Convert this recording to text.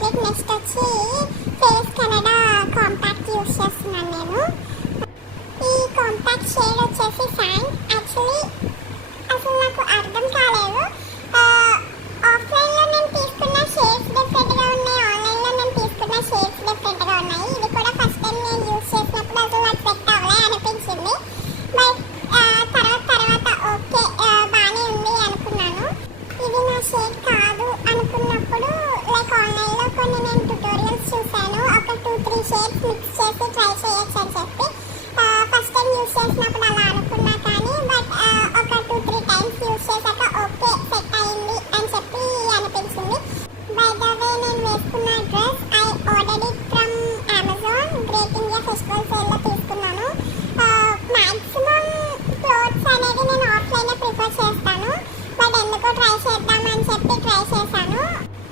Complete. Next వచ్చి face Canada compact use చేస్తున్నాను నేను. ఈ కాంపాక్ట్ షేడ్ వచ్చేసి శాండ్. యాక్చువల్లీ అసలు నాకు అర్థం కాలేదు